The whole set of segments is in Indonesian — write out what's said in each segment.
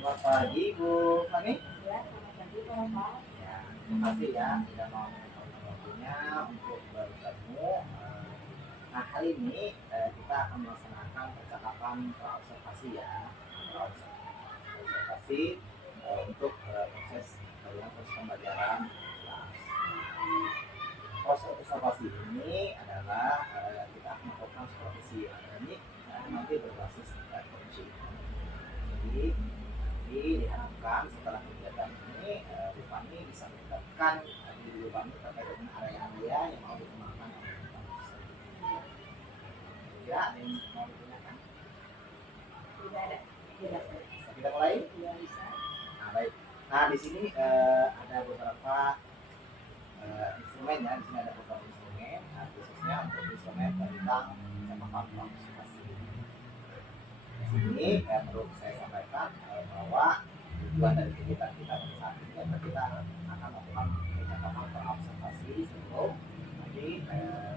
Selamat pagi Bu Fani. Ya, selamat pagi Bapak. Ya, terima kasih ya sudah mau menyempatkan waktunya untuk bertemu. Nah kali ini kita akan melaksanakan percakapan praobservasi ya, praobservasi untuk proses pembelajaran kelas. Proses observasi ini adalah kita akan melakukan supervisi akademik nanti berbasis teknologi. Jadi nanti diharapkan setelah kegiatan ini Bu Fani bisa meningkatkan diri Bu Fani terkait dengan area-area yang mau dikembangkan oleh Bu Fani. Ya, ada yang mau ditanyakan? Tidak ada. Tidak. Bisa kita mulai? Tidak bisa. Nah, baik. Nah, di sini ada beberapa instrumen ya. Di sini ada beberapa instrumen, khususnya untuk instrumen tentang catatan partisipasi. Di sini perlu saya sampaikan bahwa tujuan dari kegiatan kita pada saat ini adalah kita akan melakukan catatan observasi sebelum nanti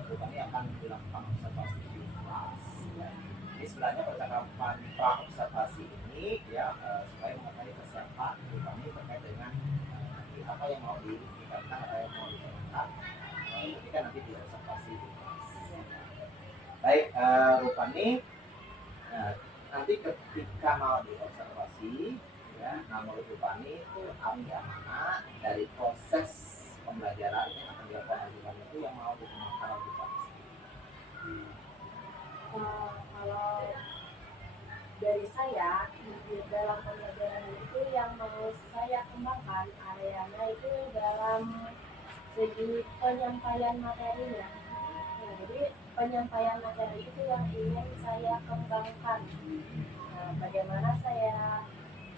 Bu Fani akan dilakukan observasi di kelas. Ya. Jadi sebenarnya percakapan observasi ini ya supaya mengetahui kesiapan Bu Fani terkait dengan nanti apa yang mau ditingkatkan atau yang mau ditanyakan ketika nanti diobservasi di kelas. Baik, Bu Fani. Nanti ketika mau diobservasi ya, menurut Bu Fani itu area mana dari proses pembelajaran yang akan dilakukan oleh Bu Fani itu yang mau dikembangkan oleh Bu Fani? Kalau dari saya di dalam pembelajaran itu yang mau saya kembangkan areanya itu dalam segi penyampaian materinya. Nah, jadi penyampaian materi itu yang ingin saya kembangkan. Nah, bagaimana saya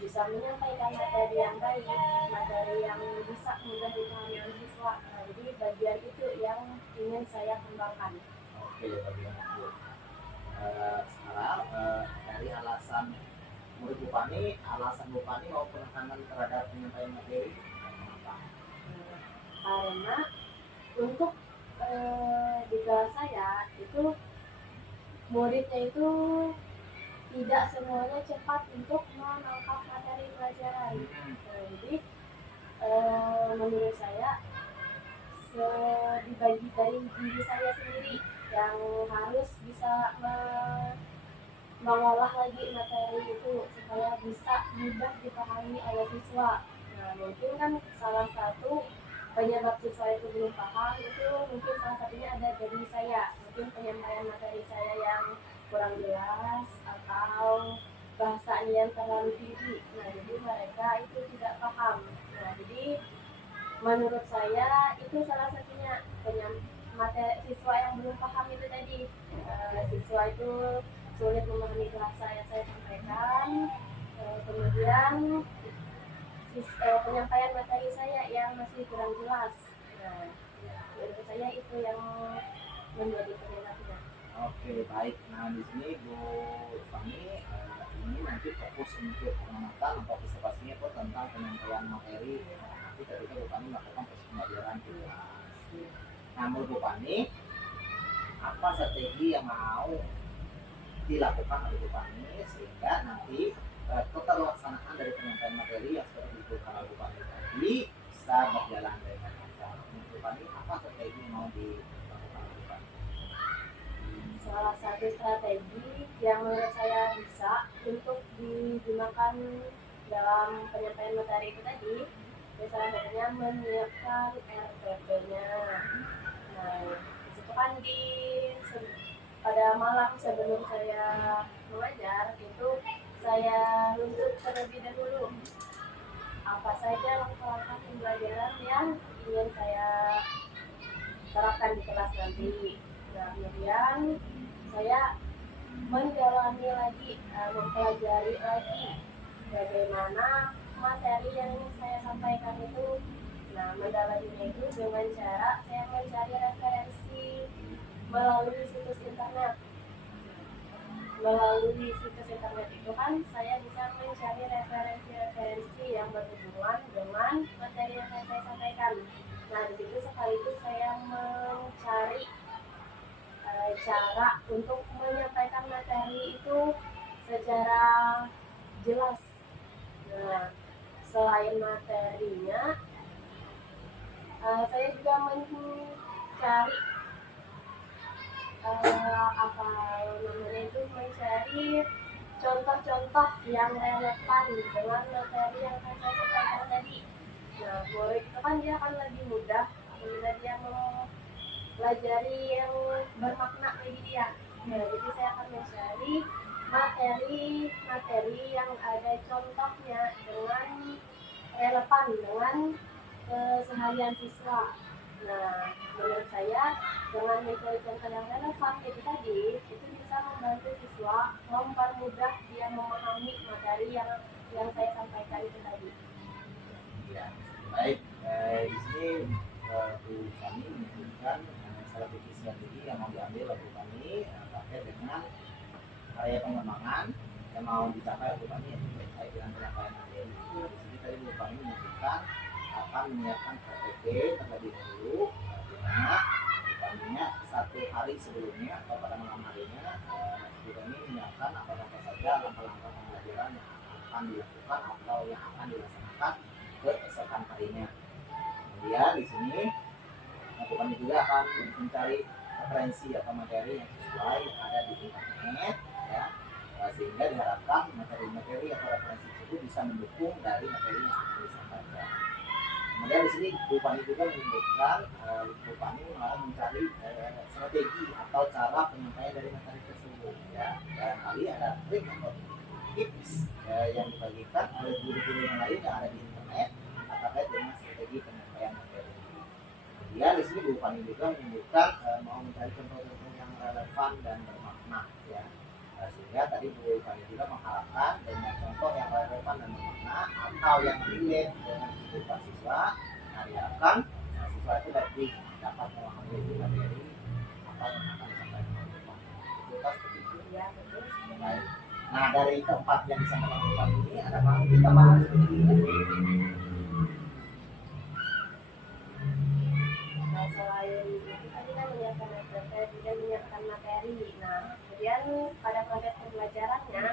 bisa menyampaikan materi yang baik, materi yang bisa mudah dipahami oleh siswa. Nah, jadi bagian itu yang ingin saya kembangkan. Oke, bagian itu. Sekarang dari alasan menurut Bu Fani, alasan Bu Fani mau penekanan terhadap penyampaian materi kenapa? Karena untuk di kelas saya itu muridnya itu tidak semuanya cepat untuk menangkap materi pelajaran. Jadi menurut saya dibagi dari diri saya sendiri yang harus bisa mengolah lagi materi itu supaya bisa mudah dipahami oleh siswa. Nah, mungkin kan salah satu penyebab siswa itu belum paham itu mungkin salah satunya ada dari saya, mungkin penyampaian materi saya yang kurang jelas atau bahasanya yang terlalu tinggi. Nah, jadi mereka itu tidak paham. Nah, jadi menurut saya itu salah satunya materi siswa yang belum paham itu tadi. Siswa itu sulit memahami bahasa yang saya sampaikan. Kemudian penyampaian materi saya yang masih kurang jelas. Nah, menurut saya itu yang menjadi penyebabnya. Oke, baik. Nah, di sini Bu Fani ini nanti fokus untuk pengamatan atau observasinya itu tentang penyampaian materi nanti ketika Bu Fani melakukan proses pembelajaran di kelas. Nah, menurut Bu Fani, apa strategi yang mau dilakukan oleh Bu Fani sehingga nanti keterlaksanaan dari penyampaian materi yang seperti disebutkan oleh Bu Fani tadi bisa berjalan dengan lancar. Menurut Bu Fani, apa strategi yang mau dilakukan oleh Bu Fani? Salah satu strategi yang menurut saya bisa untuk digunakan dalam penyampaian materi itu tadi, salah satunya menyiapkan RPP-nya. Nah, itu kan pada malam sebelum saya mengajar itu saya runtuh terlebih dahulu apa saja langkah-langkah pembelajaran yang ingin saya terapkan di kelas nanti. Nah, kemudian saya mendalami lagi, mempelajari lagi bagaimana materi yang saya sampaikan itu. Nah, mendalaminya itu dengan cara saya mencari referensi melalui situs internet. Melalui situs internet itu kan saya bisa mencari referensi-referensi yang berhubungan dengan materi yang saya sampaikan. Nah, di situ sekaligus saya mencari cara untuk menyampaikan materi itu secara jelas. Nah, selain materinya, saya juga mencari apa namanya itu, mencari contoh-contoh yang relevan dengan materi yang saya sampaikan tadi. Nah, murid itu kan dia akan lebih mudah apabila dia mempelajari yang bermakna bagi dia. Nah, jadi saya akan mencari materi-materi yang ada contohnya dengan relevan dengan keseharian siswa. Nah, menurut saya dengan metode contoh yang relevan itu tadi itu bisa membantu siswa mempermudah dia memahami materi yang saya sampaikan itu tadi. Ya, baik. Di sini Bu Fani menyebutkan strategi yang mau diambil oleh Bu Fani terkait dengan area pengembangan yang mau dicapai Bu Fani, yaitu terkait dengan penyampaian materi. Di sini tadi Bu Fani menyebutkan akan menyiapkan KTP terlebih dahulu, di mana Bu Faninya 1 hari sebelumnya atau pada malam harinya Bu Fani menyiapkan apa saja langkah-langkah pembelajaran yang akan dilakukan atau yang akan dilaksanakan keesokan harinya. Kemudian di sini Bu Fani juga akan mencari referensi atau materi yang sesuai yang ada di internet, ya, sehingga diharapkan materi-materi atau referensi tersebut bisa mendukung dari materi yang akan disampaikan. Kemudian di sini Bu Fani juga menyebutkan Bu Fani malah mencari strategi atau cara penyampaian dari materi tersebut, ya. Barangkali ada trik atau tips yang dibagikan oleh guru-guru yang lain yang ada di internet terkait dengan strategi penyampaian materi. Kemudian di sini Bu Fani juga menyebutkan mau mencari contoh-contoh yang relevan dan bermakna, ya. Sehingga tadi Bu Fani juga mengharapkan dengan contoh yang relevan dan bermakna atau yang relate dengan kehidupan siswa, nah diharapkan siswa itu lebih dapat memahami materi apa yang akan disampaikan oleh Bu Fani. Itu seperti itu. Ya, betul. Baik. Nah, dari tempat yang disampaikan Bu Fani ini ada mau ditambahkan seperti ini? Nah, selain itu tadi kan menyiapkan materi, juga menyiapkan materi. Nah, kemudian pada proses pembelajarannya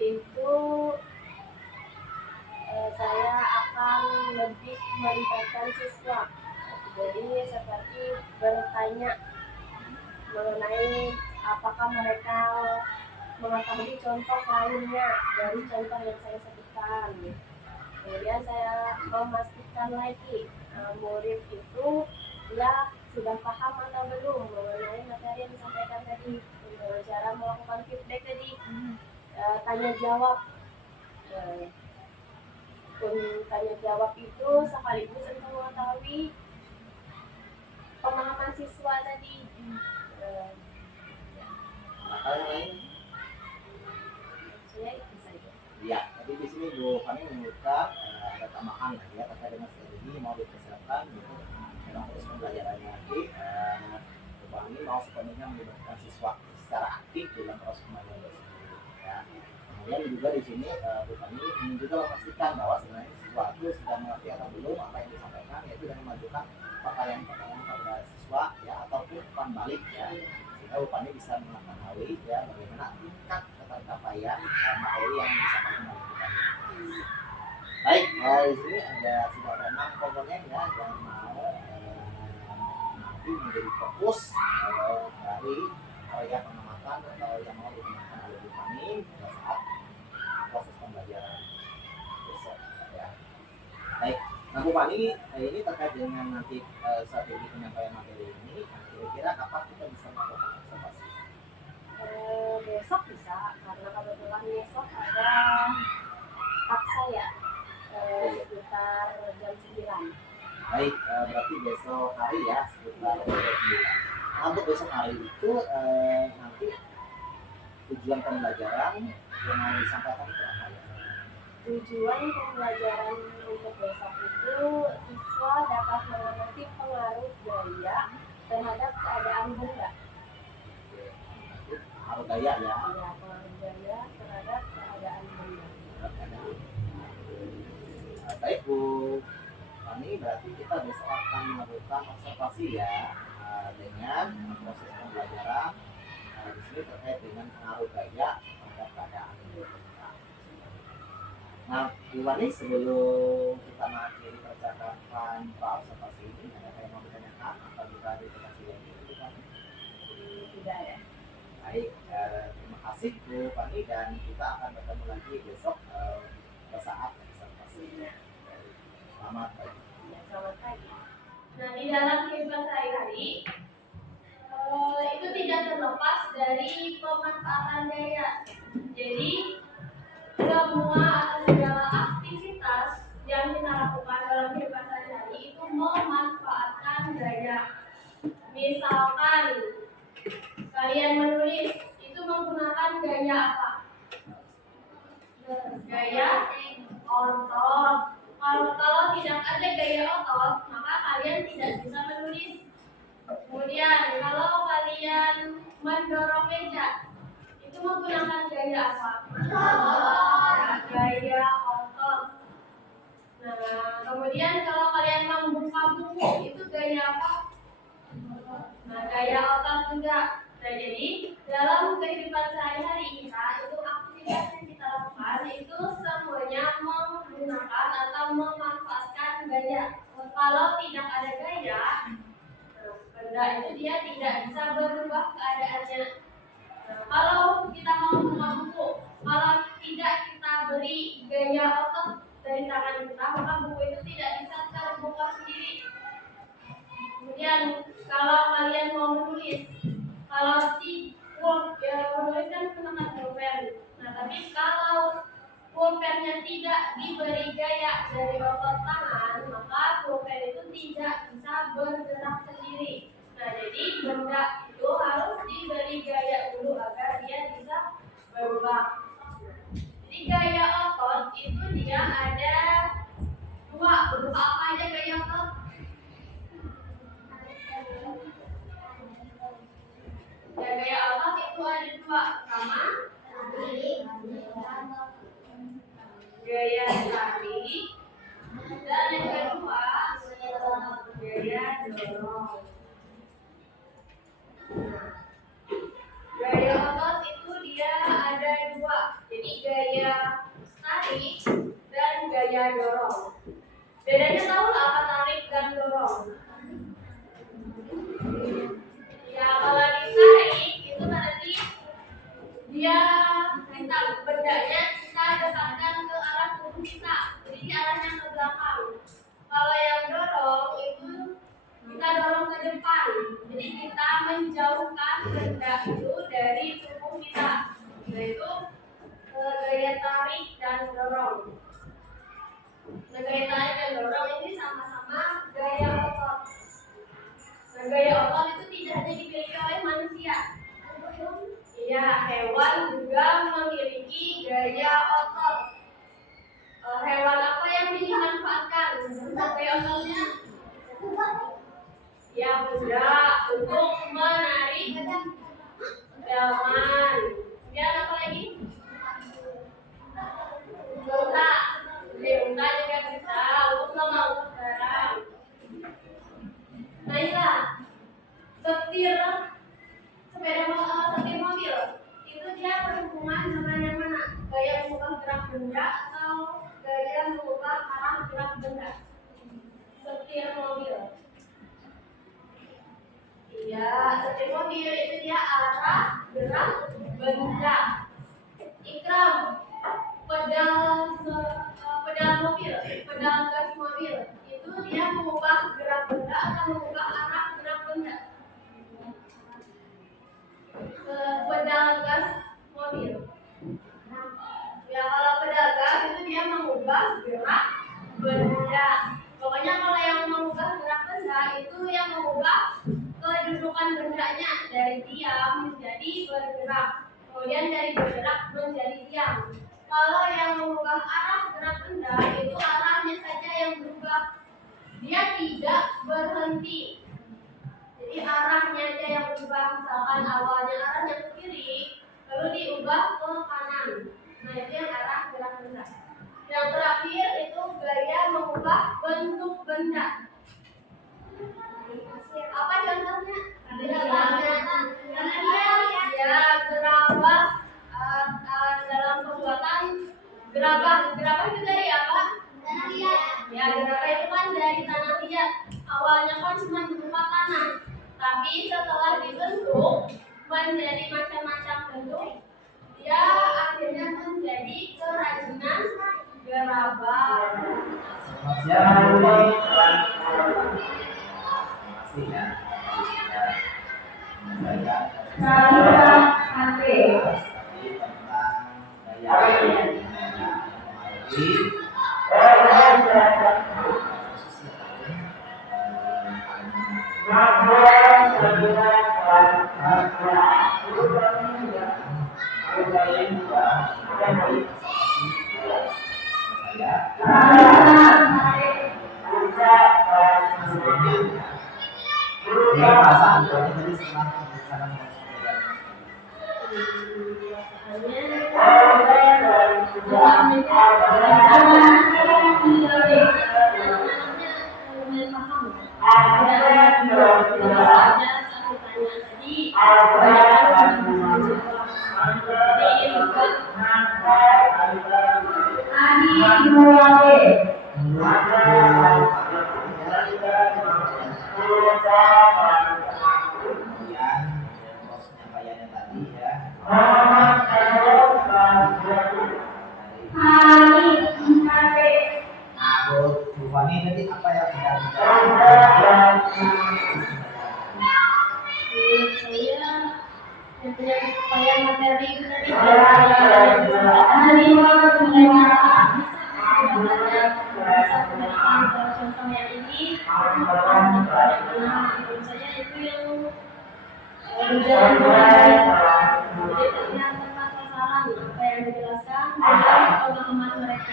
itu saya akan lebih melibatkan siswa. Jadi seperti bertanya mengenai apakah mereka mengetahui contoh lainnya dari contoh yang saya sebutkan. Kemudian saya memastikan lagi murid itu dia sudah paham atau belum mengenai materi yang disampaikan tadi. Dengan cara melakukan feedback tadi, tanya jawab. Tanya jawab itu sekaligus untuk mengetahui pemahaman siswa tadi. Atau yang lain? Saya itu saja. Ya, tapi di sini Bu Fani menyebutkan ada tambahan ya terkait dengan strategi mau dipersiapkan gitu dalam proses pembelajarannya nanti. Bu Fani mau sepenuhnya melibatkan siswa secara aktif dalam proses pembelajaran tersebut, ya. Kemudian juga di sini Bu Fani ingin juga memastikan bahwa sebenarnya siswa itu sudah mengerti atau belum apa yang disampaikan, yaitu dengan mengajukan pertanyaan-pertanyaan kepada siswa, ya, ataupun umpan balik, ya, sehingga Bu Fani bisa mengetahui ya bagaimana tingkat ketercapaian materi yang disampaikan oleh Bu Fani. Baik, di sini ada sudah ada 6 komponen ya yang mau nanti menjadi fokus dari proyek pengamatan atau yang mau digunakan oleh Bu Fani pada saat proses pembelajaran besok, ya. Baik, nah Bu Fani ini terkait dengan nanti strategi penyampaian materi ini, kira-kira kapan kita bisa melakukan observasi? Besok bisa, karena kebetulan besok ada paksa ya, sekitar jam 9. Baik, berarti besok hari ya sekitar jam 9. Nah, untuk besok hari itu nanti tujuan pembelajaran yang mau disampaikan itu apa ya? Tujuan pembelajaran untuk besok itu siswa dapat mengamati pengaruh gaya terhadap keadaan benda. Pengaruh gaya ya. Ya, pengaruh gaya terhadap keadaan benda. Baik Bu Fani, berarti kita besok akan melakukan observasi ya dengan proses pembelajaran di sini terkait dengan pengaruh gaya terhadap keadaan benda. Nah, Iwan nih sebelum kita mengakhiri percakapan Pak observasi ini, ada yang mau ditanyakan atau juga ada informasi lagi untuk kami? Tidak ya. Baik, terima kasih Bu Fani dan kita akan bertemu lagi besok saat observasinya. Selamat pagi. Ya, selamat pagi. Nah, di dalam kehidupan sehari-hari itu tidak terlepas dari pemanfaatan gaya. Jadi semua atau segala aktivitas yang kita lakukan dalam kehidupan sehari-hari itu memanfaatkan gaya. Misalkan kalian menulis itu menggunakan gaya apa? Gaya otot. Kalau tidak ada gaya otot, maka kalian tidak bisa menulis. Kemudian kalau kalian mendorong meja, itu menggunakan gaya apa? Gaya otot. Nah, kemudian kalau kalian membuka buku, itu gaya apa? Nah, gaya otot juga. Nah, jadi dalam kehidupan sehari-hari kita, itu aktivitas yang kita lakukan itu semuanya menggunakan atau memanfaatkan gaya. Kalau tidak ada gaya, benda itu dia tidak bisa berubah keadaannya. Nah, kalau kita mau membuka buku, kalau tidak kita beri gaya otot dari tangan kita, maka buku itu tidak bisa terbuka sendiri. Kemudian kalau kalian mau menulis, kalau menulis kan menggunakan pulpen. Nah, tapi kalau pulpennya tidak diberi gaya dari otot tangan, maka pulpen itu tidak bisa bergerak sendiri. Nah, jadi benda itu harus diberi gaya dulu agar dia bisa berubah. Jadi gaya otot itu dia ada dua. Berupa apa aja gaya otot? Ya, gaya otot itu ada dua. Pertama, gaya tarik, dan yang kedua gaya dorong. Gaya otot itu dia ada dua. Jadi gaya tarik dan gaya dorong. Bedanya tahu apa tarik dan dorong? Ya, kalau ditarik itu berarti dia kita bendanya kita dekatkan ke arah tubuh kita, jadi di arahnya ke belakang. Kalau yang dorong itu kita dorong ke depan, jadi kita menjauhkan benda itu dari tubuh kita, yaitu gaya tarik dan dorong. Nah, gaya tarik dan dorong ini sama-sama gaya otot. Nah, gaya otot itu tidak hanya dimiliki oleh manusia. Iya, hewan juga memiliki gaya otot. Hewan apa yang dimanfaatkan untuk gaya ototnya? Ya, kuda untuk menarik delman. Kemudian apa lagi? Unta. Unta juga bisa untuk mengangkut barang. Naila, setir mobil itu dia berhubungan dengan yang mana? Gaya mengubah gerak benda atau gaya mengubah arah gerak benda? Setir mobil. Iya, setir mobil itu dia arah gerak benda. Ikram, pedal mobil, pedal gas mobil itu dia mengubah gerak benda atau mengubah arah gerak benda? Pedal gas mobil. Ya, kalau pedal gas itu dia mengubah gerak benda. Pokoknya kalau yang mengubah gerak benda itu yang mengubah kedudukan bendanya dari diam menjadi bergerak, kemudian dari bergerak menjadi diam. Kalau yang mengubah arah gerak benda itu arahnya saja yang berubah, dia tidak berhenti. Jadi arahnya aja yang berubah. Misalkan awalnya arahnya ke kiri, lalu diubah ke kanan. Nah, itu yang arah gerak benda. Yang terakhir itu gaya mengubah bentuk benda. Apa contohnya? Karena dia gerabah dalam pembuatan gerabah itu Ya, gerabah itu kan dari tanah liat. Awalnya kan cuma berupa tanah, tapi setelah dibentuk menjadi macam-macam bentuk, dia akhirnya menjadi kerajinan gerabah. Selamat siang, Bu. Terima kasih ya. Saya Sampai tentang daya mempengaruhi perasaan tadi setelah pembicaraan kemudian proses penyampaiannya tadi ya. Nah, Bu Fani tadi apa yang sudah saya yang punya upaya materi itu tadi contoh yang ini saya itu yang berjalan jadi terlihat tepat sasaran apa yang dijelaskan dalam pemahaman mereka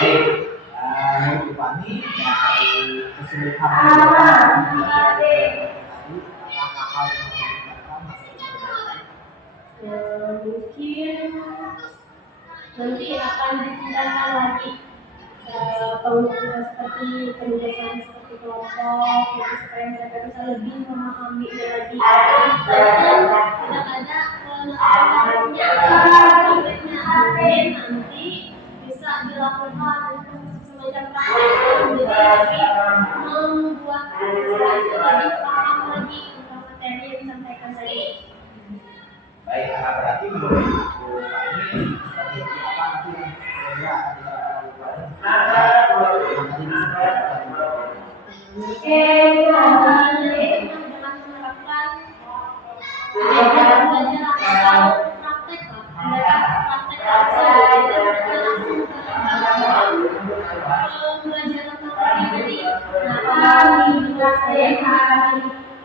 Baik, Bu Fani dari keseluruhan tadi apakah hal yang dibicarakan masih mungkin nanti akan ditingkatkan lagi penggunaan seperti penugasan seperti kelompok jadi supaya mereka bisa lebih memahami lagi dan tidak ada penerapannya nanti bisa dilakukan semacam praktek jadi membuat siswa itu lebih paham lagi tentang materi yang disampaikan tadi. baik, berarti menurut Bu Fani strategi apa nanti yang kira-kira akan diterapkan Bu Fani? Tadi disampaikan Dengan menerapkan belajar atau praktek lah, mereka praktek langsung, jadi mereka langsung pembelajaran materi tadi. Nah, saya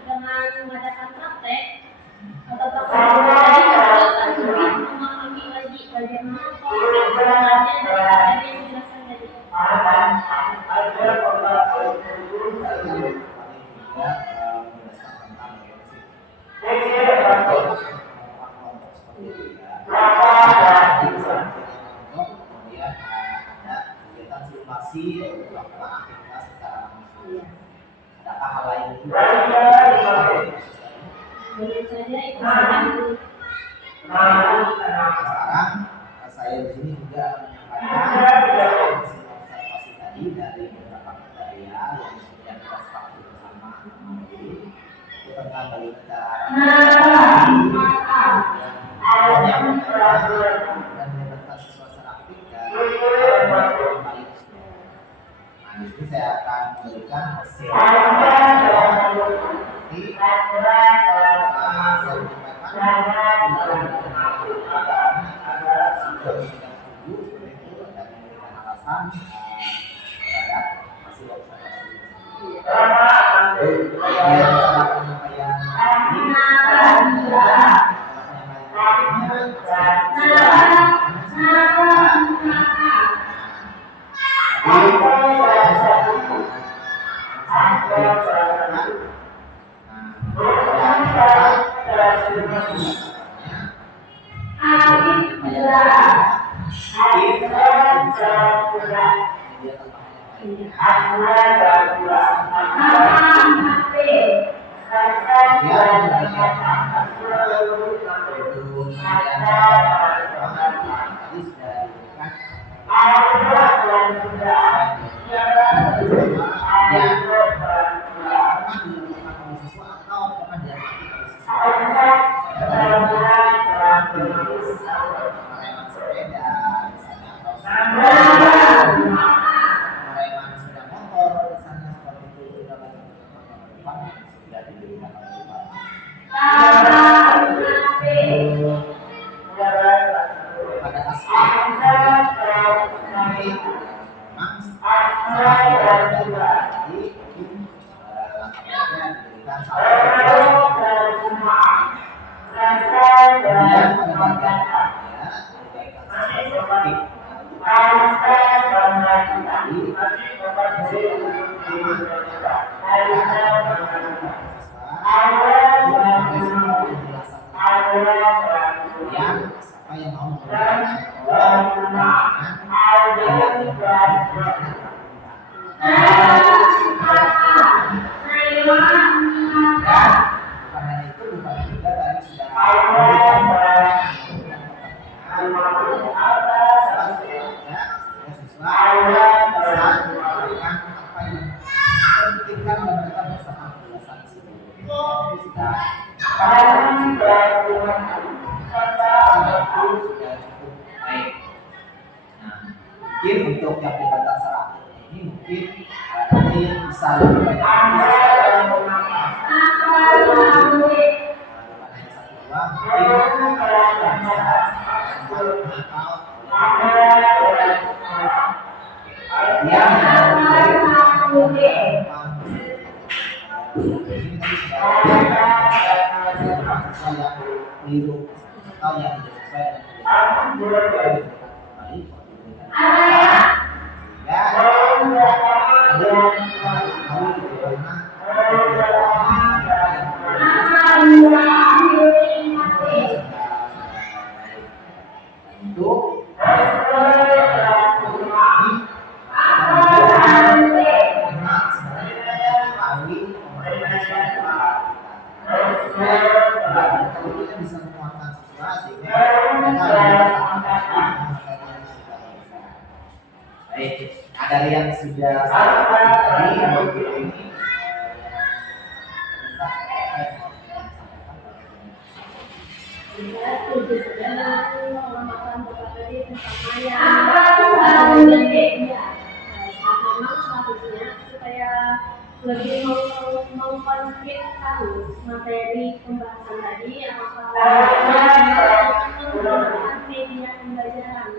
dengan mengadakan praktek atau praktek tadi akan lebih memahami lagi bagaimana konsep sebenarnya dari materi yang dijelaskan tadi. Adakah hal lain Menurut saya itu sangat sekarang saya di sini juga menyampaikan observasi tadi dari beberapa kriteria yang sudah kita sepakati bersama itu tentang bagaimana yang dan melibatkan siswa secara aktif dan kembali ke sekolah. Nah, di sini saya akan memberikan hasil depan sudah diberikan oleh Pak. Pada aspek ini memang salah satu dari langkahnya diberikan kemudian pada bagian depannya diberikan sesuatu siapa yang mau karena itu bukan juga tadi sudah pentingkan dan mereka bersama penjelasan itu sudah cukup baik. Nah, mungkin untuk yang pembatas saraf ini mungkin nanti bisa lebih banyak atau yang tidak sesuai bisa menguatkan siswa sehingga baik. Nah, dari yang sudah saya tadi ini setuju dengan pemaparan Bapak tadi tentang yang memang seharusnya supaya lebih mengkonflikkan materi pembahasan tadi apakah menggunakan media pembelajaran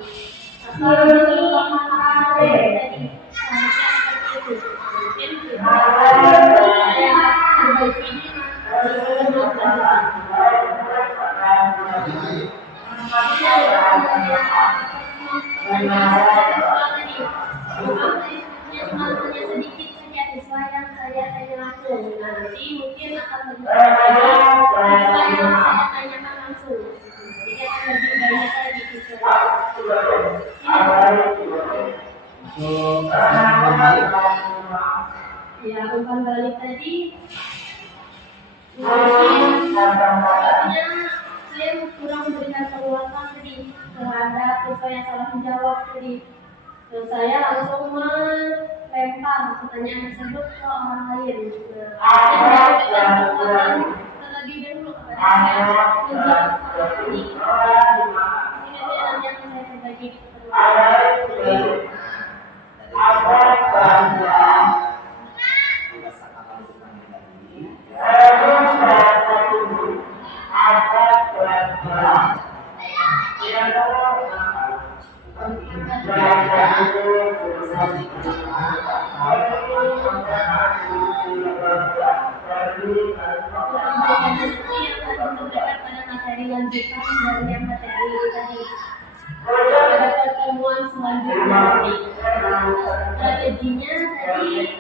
atau menggunakan tadi seharusnya seperti itu mungkin kita perbaiki hanya sedikit saja siswa yang saya tanya langsung. Nanti mungkin akan lebih banyak siswa yang saya tanyakan langsung. Jadi akan lebih banyak lagi siswa. Ya, umpan balik tadi mungkin saya kurang memberikan penguatan tadi terhadap siswa yang salah menjawab tadi. Dan saya langsung melempar pertanyaan tersebut ke orang lain. Saya memberikan penguatan terlebih dahulu kepada saya menjawab soal ini. Ini nanti akan saya berbagi di pertemuan. Lanjutan dari yang materi tadi pada pertemuan selanjutnya strateginya tadi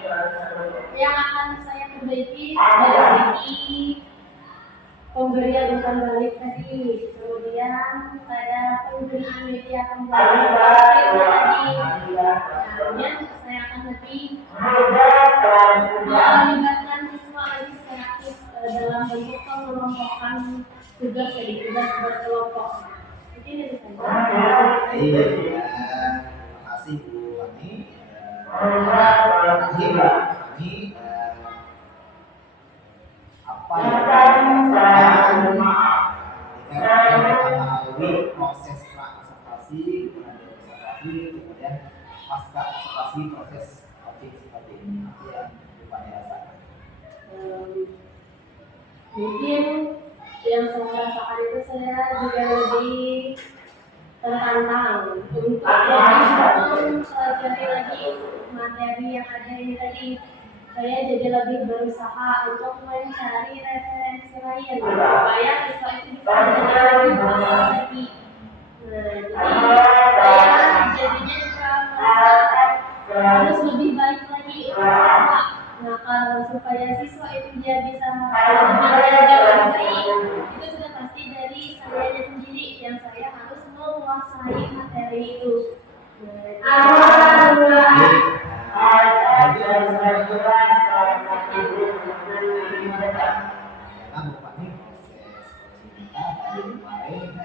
yang akan saya perbaiki dari segi pemberian umpan balik tadi, kemudian pada penggunaan media pembelajaran tadi, kemudian saya akan lebih melibatkan siswa lagi secara aktif dalam bentuk mengelompokkan tugas jadi tugas berkelompok. Jadi dari saya. Iya, terima kasih Bu Fani. Terakhir kami apa yang melalui proses pra-observasi, kemudian pasca observasi proses coaching seperti ini yang Bu Fani rasakan. Mungkin yang saya rasakan itu saya juga lebih tertantang untuk lebih mempelajari lagi materi yang ada ini tadi. Saya jadi lebih berusaha untuk mencari referensi lain supaya siswa itu bisa menjadi lebih paham lagi. Nah, jadi saya jadinya juga merasa harus lebih baik lagi untuk siswa. Nah, kalau supaya siswa itu dia bisa materi yang lebih baik, itu sudah pasti dari sayanya sendiri yang saya harus menguasai materi itu. Memang Bapak nih proses kita dari kemarin